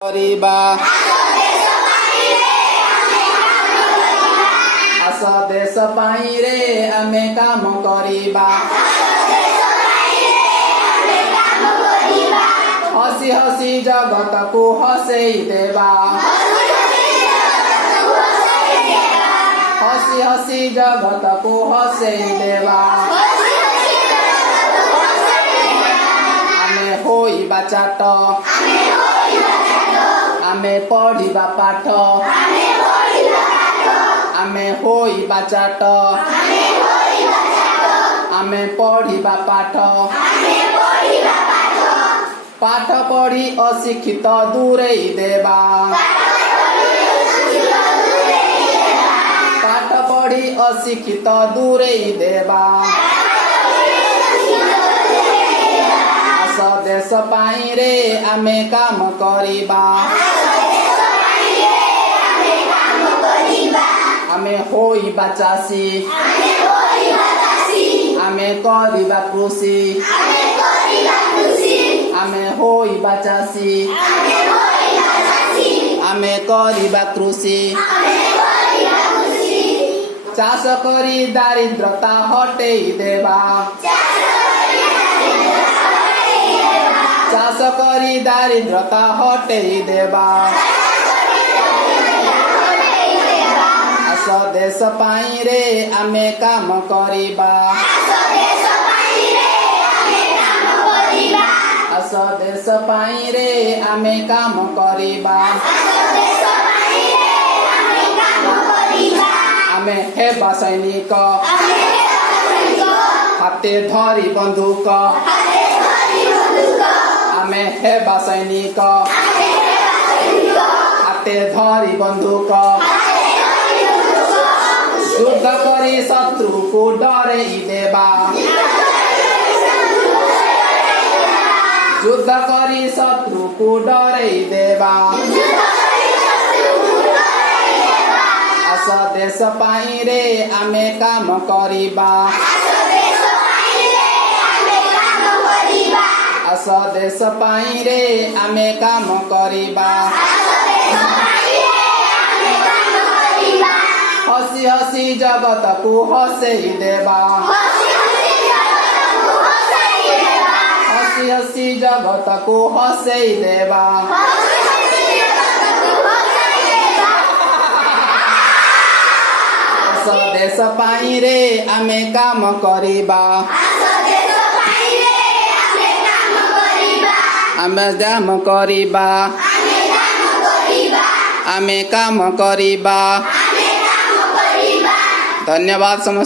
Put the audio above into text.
କରିବା ଆସ ଦେଶ ପାଇଁରେ ଆମେ କାମ କରିବା ହସି ହସି ଜଗତକୁ ହସେଇ ଦେବା ହସି ହସି ଜଗତକୁ ହସେଇ ଦେବା ଆମେ ହୋଇବା ଚାଟ ଆମେ ପଢ଼ିବା ପାଠ ଆମେ ହୋଇବା ଚାଟ ଆମେ ପଢ଼ିବା ପାଠ ପାଠ ପଢ଼ି ଅଶିକ୍ଷିତ ଦୂରେଇ ଦେବା ପାଠ ପଢ଼ି ଅଶିକ୍ଷିତ ଦୂରେଇ ଦେବା ଆସ ଦେଶ ପାଇଁରେ ଆମେ କାମ କରିବା ଆମେ ହୋଇବା ଚାଷୀ ଆମେ କରିବା କୃଷି ଆମେ ହୋଇବା ଚାଷୀ ଆମେ କରିବା କୃଷି ଚାଷ କରି ଦାରିଦ୍ରତା ହଟେଇ ଦେବା ଚାଷ କରି ଦାରିଦ୍ରତା ହଟେଇ ଦେବା ଆସ ଦେଶ ପାଇଁରେ ଆମେ କାମ କରିବା ଆସ ଦେଶ ପାଇଁରେ ଆମେ କାମ କରିବା ଆମେ ହେବା ସୈନିକ ହାତେ ଧରି ବନ୍ଧୁକ ଆମେ ହେବା ସୈନିକ ହାତେ ଧରି ବନ୍ଧୁକ ଯୁଦ୍ଧ କରି ଶତ୍ରୁକୁ ଡରେଇ ଦେବା ଯୁଦ୍ଧ କରି ଶତ୍ରୁକୁ ଡରେଇ ଦେବା ଆସ ଦେଶ ପାଇଁରେ ଆମେ କାମ କରିବା ଆସ ଦେଶ ପାଇଁରେ ଆମେ କାମ କରିବା ହସି ହସି ଜଗତକୁ ହସେଇ ଦେବା ହସି ହସି ଜଗତକୁ ହସେଇ ଦେବା ଆସ ଦେଶ ପାଇଁରେ ଆମେ କାମ କରିବା ଆମେ କାମ କରିବା ଆମେ କାମ କରିବା ଧନ୍यवाद ସମସ୍ତ।